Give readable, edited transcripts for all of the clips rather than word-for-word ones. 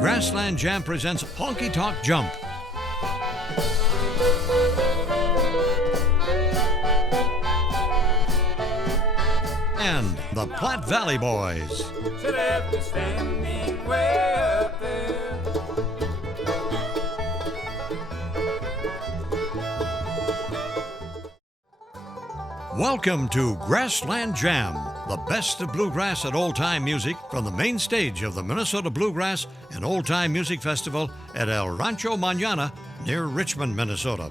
Grassland Jam presents Honky Tonk Jump. And the Platte Valley Boys. Should have been standing way up there. Welcome to Grassland Jam, the best of bluegrass and old-time music from the main stage of the Minnesota Bluegrass and Old Time Music Festival at El Rancho Mañana near Richmond, Minnesota.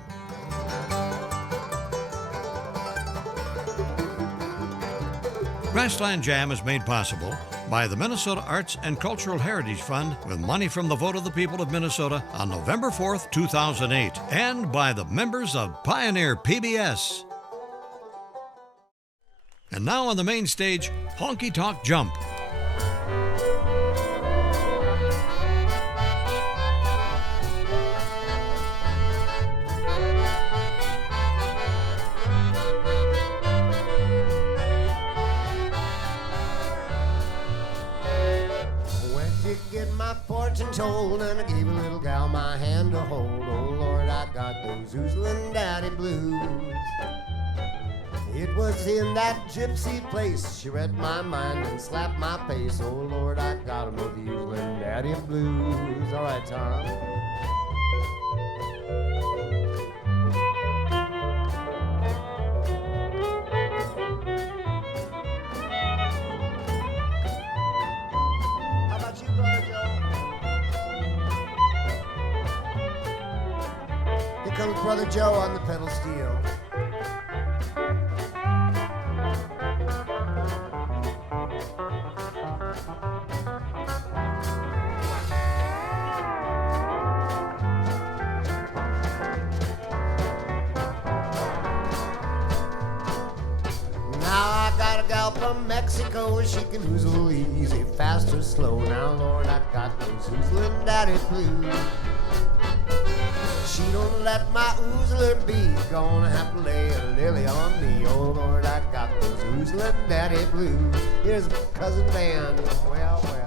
Grassland Jam is made possible by the Minnesota Arts and Cultural Heritage Fund with money from the vote of the people of Minnesota on November 4th, 2008, and by the members of Pioneer PBS. And now on the main stage, Honky Tonk Jump. Went to get my fortune told, and I gave a little gal my hand to hold. Oh Lord, I got those oozlin' daddy blues. It was in that gypsy place she read my mind and slapped my face. Oh Lord, I got 'em with the oozlin' daddy blues. All right, Tom. How about you, Brother Joe? Here comes Brother Joe on the pedal steel. From Mexico, she can oozle easy, fast or slow. Now, Lord, I got those oozlin' daddy blues. She don't let my oozler be, gonna have to lay a lily on me. Oh, Lord, I got those oozlin' daddy blues. Here's Cousin Van from way out west.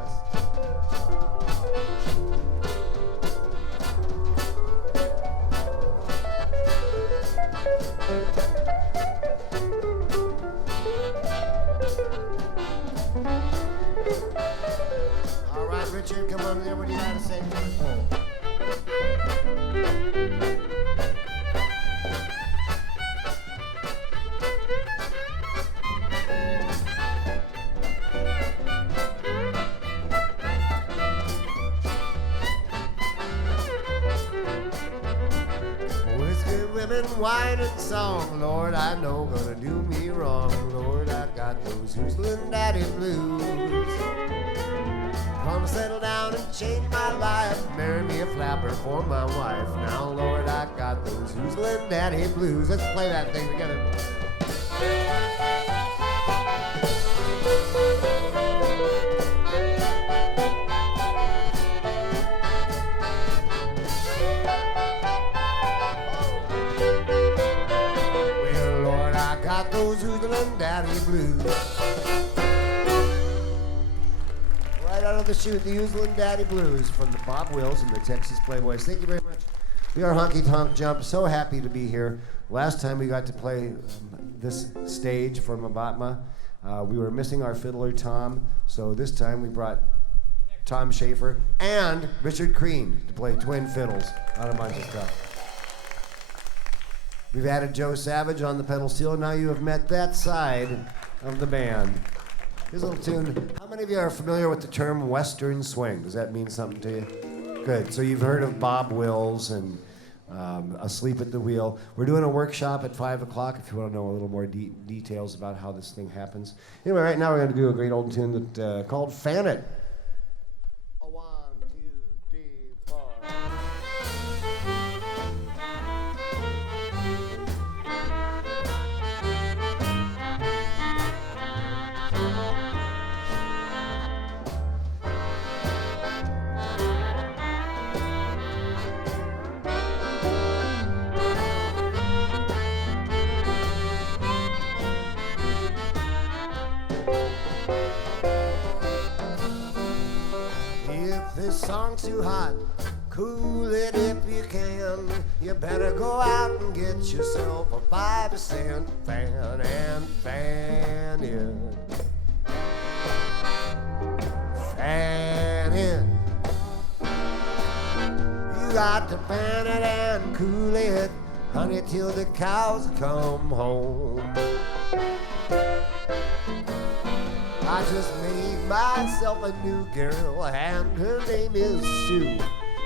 All right, Richard, come on there. What do you got to say? Whiskey, women, wine, and song. Lord, I know gonna do me wrong. Lord, I got those oozlin' daddy blues. Gonna settle down and change my life. Marry me a flapper for my wife. Now, Lord, I got those oozlin' daddy blues. Let's play that thing together. Well, Lord, I got those oozlin' daddy blues. Out of the chute, the Oozlin' Daddy Blues from the Bob Wills and the Texas Playboys. Thank you very much. We are Honky Tonk Jump. So happy to be here. Last time we got to play this stage for Mabatma, we were missing our fiddler, Tom. So this time we brought Tom Schaefer and Richard Crean to play twin fiddles on a bunch of stuff. We've added Joe Savage on the pedal steel. Now you have met that side of the band. Here's a little tune. How many of you are familiar with the term Western swing? Does that mean something to you? Good. So you've heard of Bob Wills and Asleep at the Wheel. We're doing a workshop at 5 o'clock if you want to know a little more details about how this thing happens. Anyway, right now we're going to do a great old tune that called Fan It. A 1, 2, 3, 4. this song's too hot. Cool it if you can. You better go out and get yourself a 5-cent fan and fan it. Fan it. You got to fan it and cool it, honey, till the cows come home. I just made myself a new girl, and her name is Sue.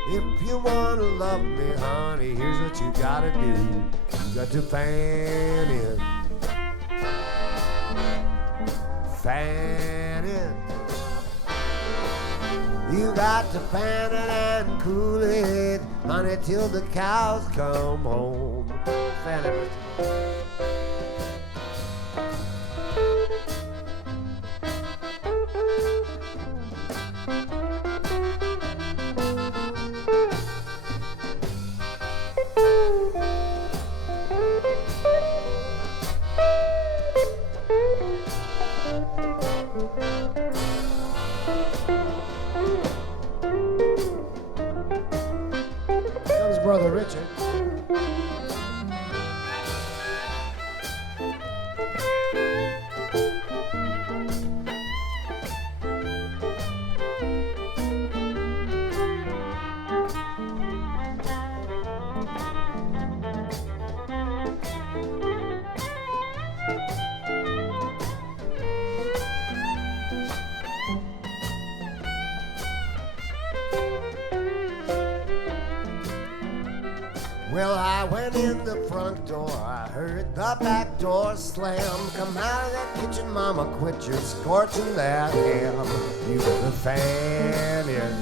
If you wanna love me, honey, here's what you gotta do. You got to fan it. Fan it. You got to fan it and cool it, honey, till the cows come home. Fan it. Comes Brother Richard. Well, I went in the front door, I heard the back door slam. Come out of that kitchen, mama, quit your scorching that ham. You got to fan it.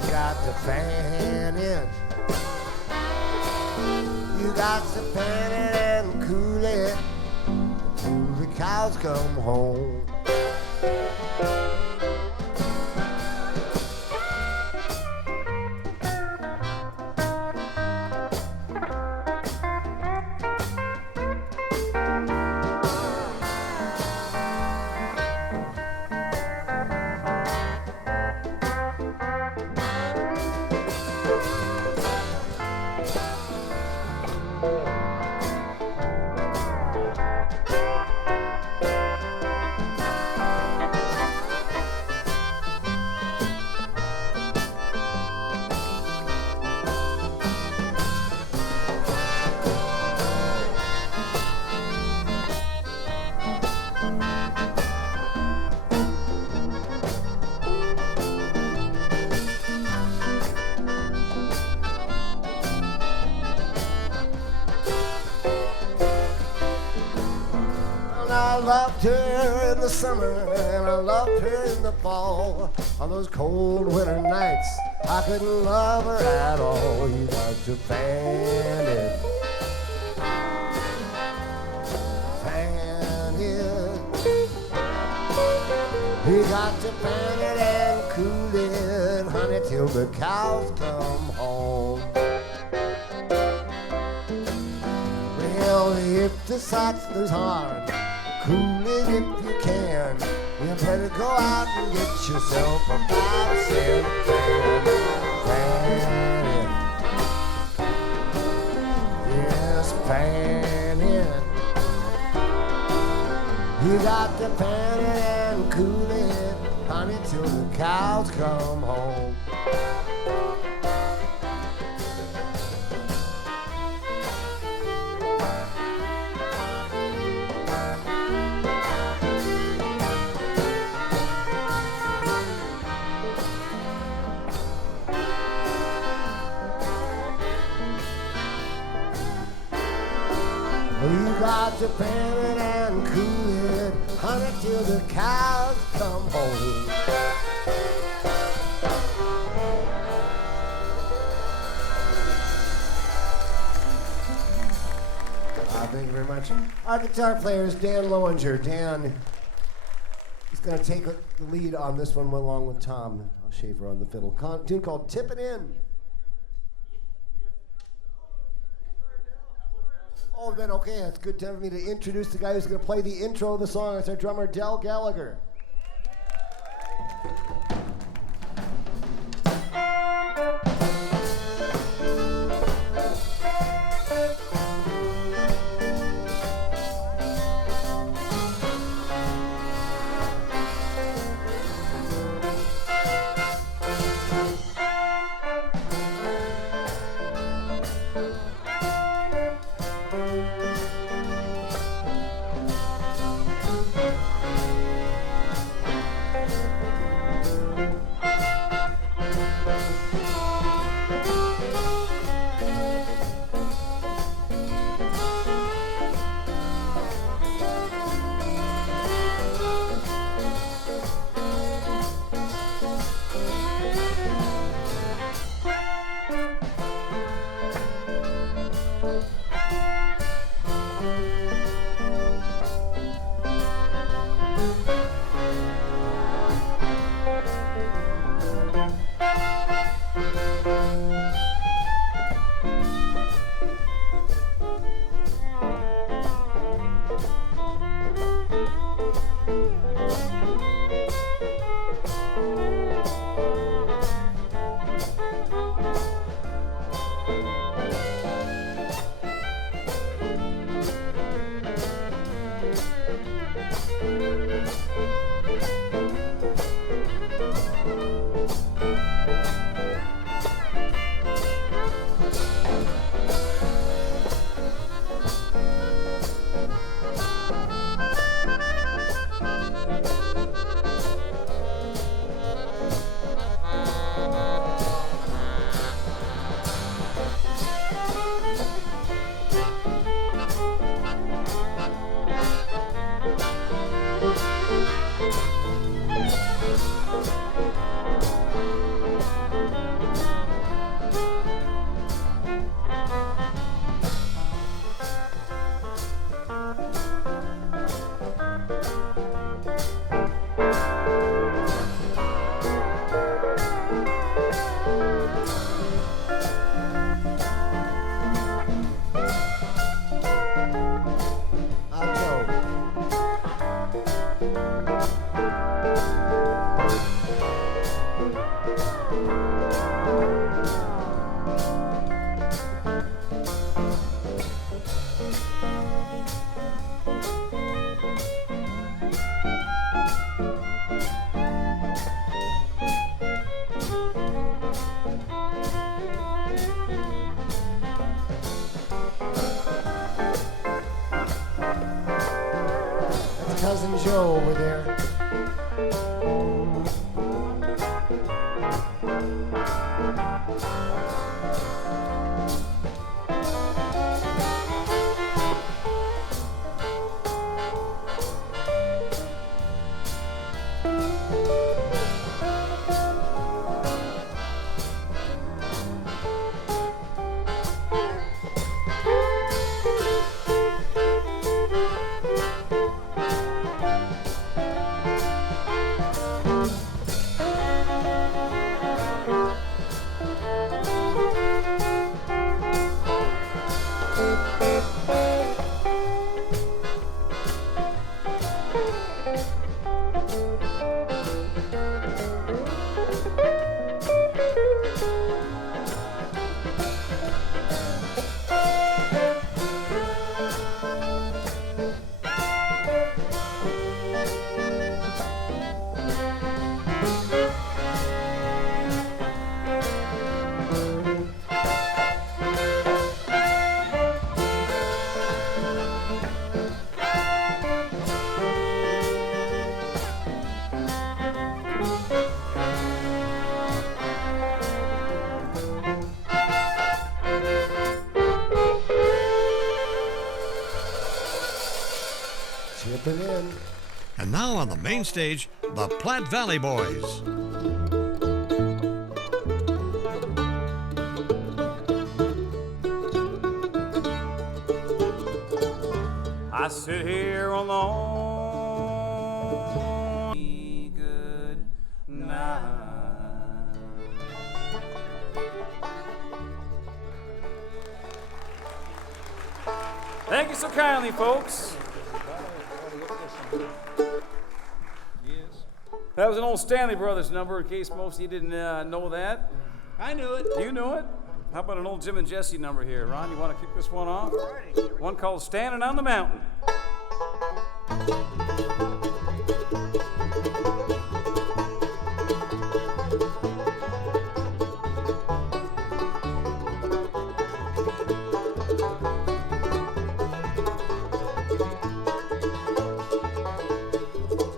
You got to fan it. You got to fan it and cool it till the cows come home. I loved her in the summer and I loved her in the fall. On those cold winter nights, I couldn't love her at all. You got to fan it. Fan it. You got to fan it and cool it, honey, till the cows come home. Well, if the saddler's hard, cool it if you can. You better go out and get yourself a 5-cent fan. Fan it. Yes, fan it. You got to fan it and cool it, honey, till the cows come home. You got to fan it and cool it, honey, till the cows come home. Thank you very much. Our guitar player is Dan Lowinger. Dan is going to take the lead on this one along with Tom Schaefer on the fiddle. Tune called Tippin' In. Oh, then okay, it's a good time for me to introduce the guy who's going to play the intro of the song. It's our drummer, Del Gallagher. Cousin Joe over there. Chipping in. And now on the main stage, the Platte Valley Boys. I sit here alone. Good night. Thank you so kindly, folks. That was an old Stanley Brothers number, in case most of you didn't know that. I knew it. You knew it? How about an old Jim and Jesse number here? Ron, you want to kick this one off? One called Standing on the Mountain.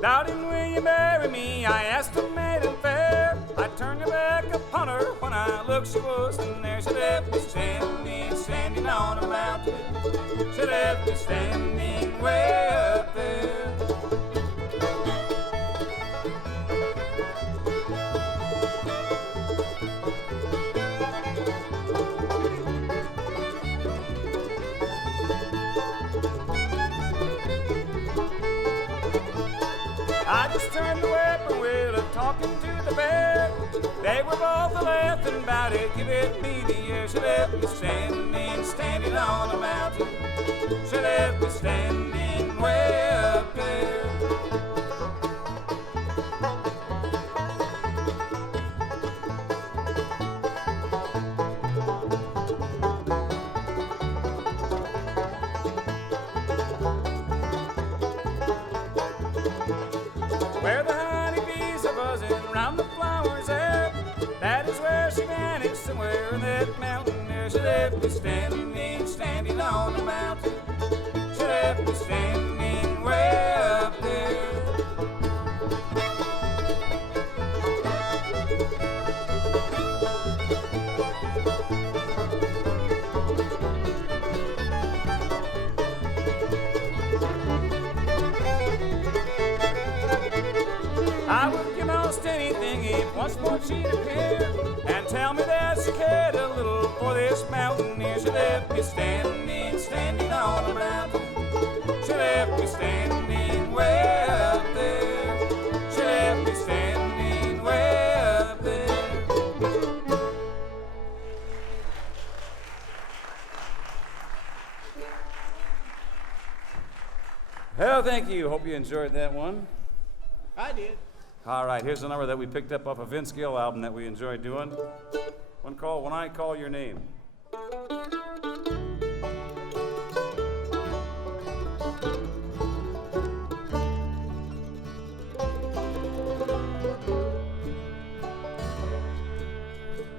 Doubting will you marry me? I asked a maiden fair. I turned her back upon her. When I looked, she wasn't there. She left me standing on a mountain. She left me standing way up there. I just turned the weapon wheel talking to the bear. They were both laughing about it, giving me the ear. She left me standing on a mountain. She left me standing way up there. around the flowers there. That is where she vanished, somewhere in that mountain there. She left me standing on the mountain. She left me standing way up there. I would give most anything if once more she'd appear and tell me that she cared a little for this mountaineer. She left me standing on a mountain. She left me standing way up there. She left me standing way up there. Well, thank you. Hope you enjoyed that one. I did. All right, here's a number that we picked up off a Vince Gill album that we enjoyed doing. One called When I Call Your Name.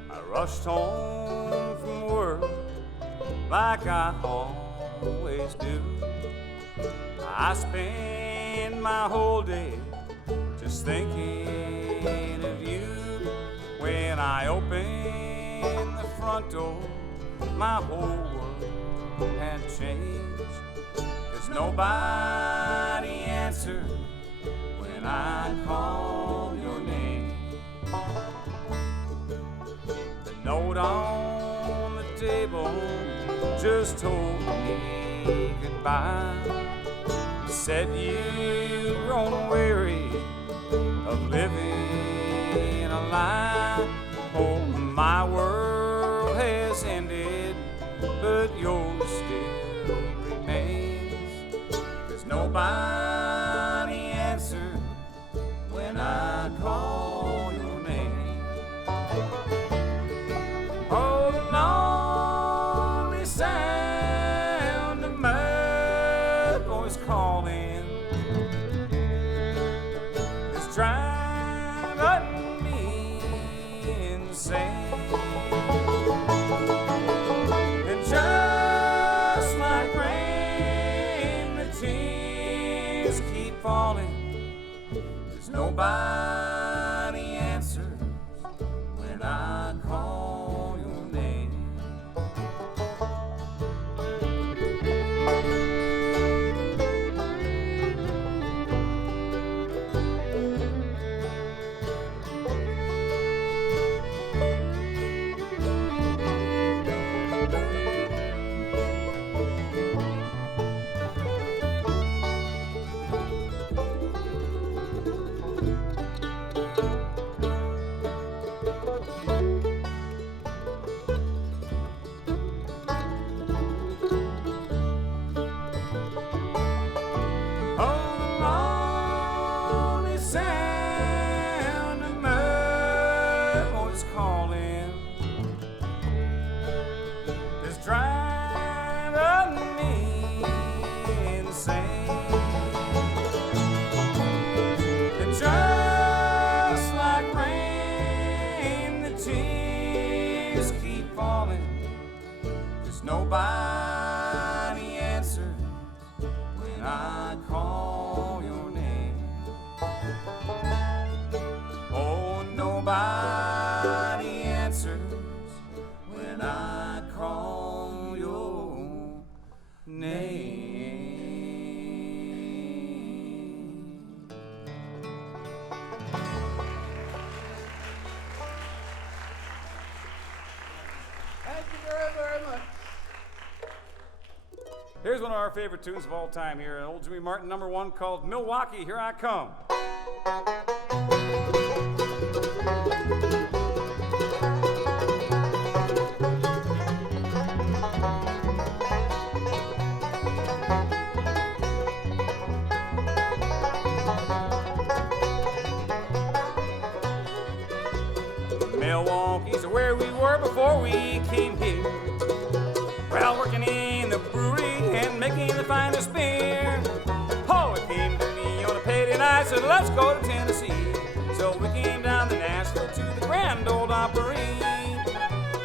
I rushed home from work like I always do. I spend my whole day just thinking of you. When I open the front door, my whole world had changed. 'Cause nobody answered when I called your name. The note on the table just told me goodbye. Said you'd grown weary of living a lie. Oh, my world has ended, but yours still remains. 'Cause nobody answered when I call your name. Oh, the lonely sound of my voice calling is driving me insane. And just like rain, the tears keep falling. There's nobody answers when I call your name. Nobody answers when I call your name. Oh, nobody answers when I call your name. Thank you very, very much. Here's one of our favorite tunes of all time here, an old Jimmy Martin #1 called Milwaukee, Here I Come. Milwaukee's where we were before we came here. Well, working in the brewery and making the finest beer. Oh, it came to me on a payday night, said let's go to Tennessee. So we came down to Nashville to the Grand Ole Opry.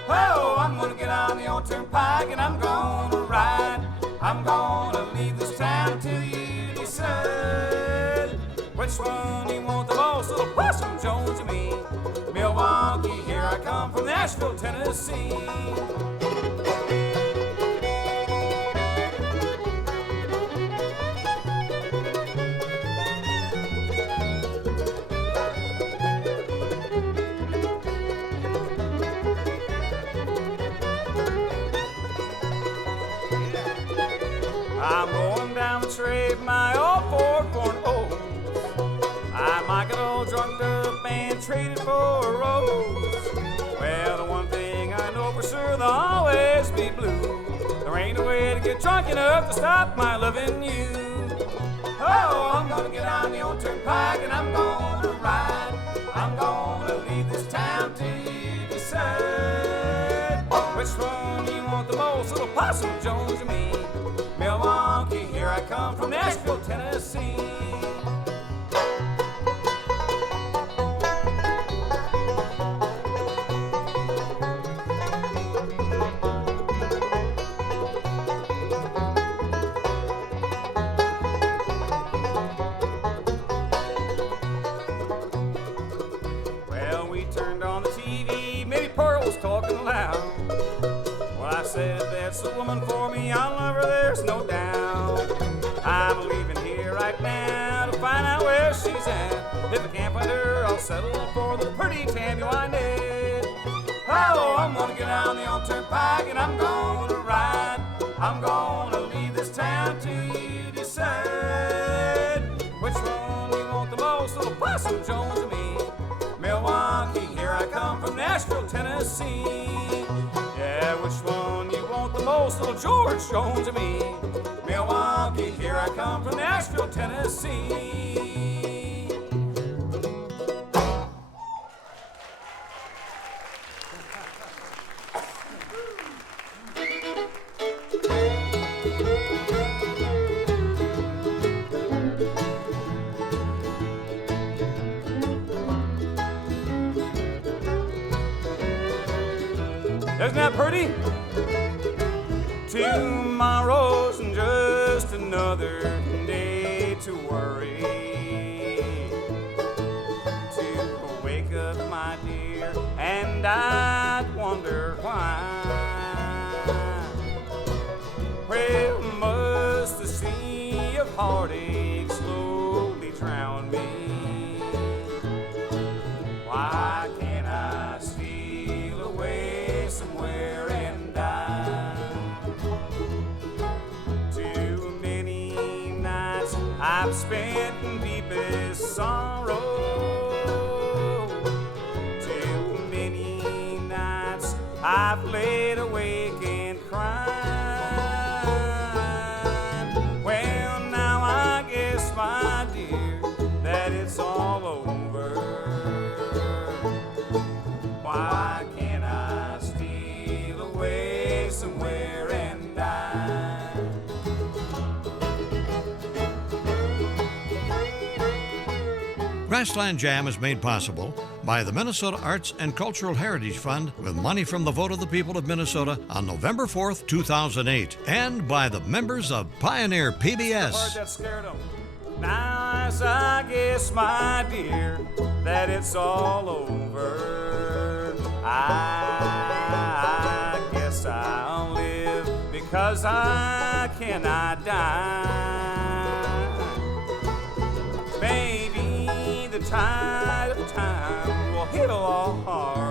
Oh, I'm gonna get on the old turnpike and I'm gonna ride. I'm gonna leave this town till you decide which one you want the most, little Possum Jones or me. Milwaukee, here I come from Nashville, Tennessee. I'm going down the trade, my old four-corn O's. I might get all drunk up and trade it for a rose. Well, the one thing I know for sure, there'll always be blue. There ain't a way to get drunk enough to stop my loving you. Oh, I'm gonna get on the old turnpike and I'm gonna ride. I'm gonna leave this town till you decide which one you want the most, little Possum Jones or me. Milwaukee, here I come from Nashville, Tennessee. Well, we turned on the TV, maybe Pearl was talking loud. Well, I said, that's the woman for me, I'll love her, there's no doubt. I'm leaving here right now to find out where she's at. If I can't find her, I'll settle for the pretty Tammy Wynette. Oh, I'm gonna get on the old turnpike and I'm gonna ride. I'm gonna leave this town till you decide which one you want the most, little Possum Jones or me. Milwaukee, here I come from Nashville, Tennessee. Yeah, which one you want the most, little George Jones or me? Milwaukee, here I come from Nashville, Tennessee. Isn't that pretty? Tomorrow's just another day to worry. To wake up, my dear, and I'd wonder why. Well, must the sea of heartache slowly drown me? Why can't I steal away somewhere and die? Too many nights I've spent in deepest sorrow. Too many nights I've laid awake and cried. Well, now I guess, my dear, that it's all over. Why can't I steal away somewhere and die? Grassland Jam is made possible by the Minnesota Arts and Cultural Heritage Fund with money from the vote of the people of Minnesota on November 4th, 2008, and by the members of Pioneer Part PBS. that scared 'em. Now as I guess, my dear, that it's all over. I guess I'll live because I cannot die. Maybe the tide of time will heal all hearts.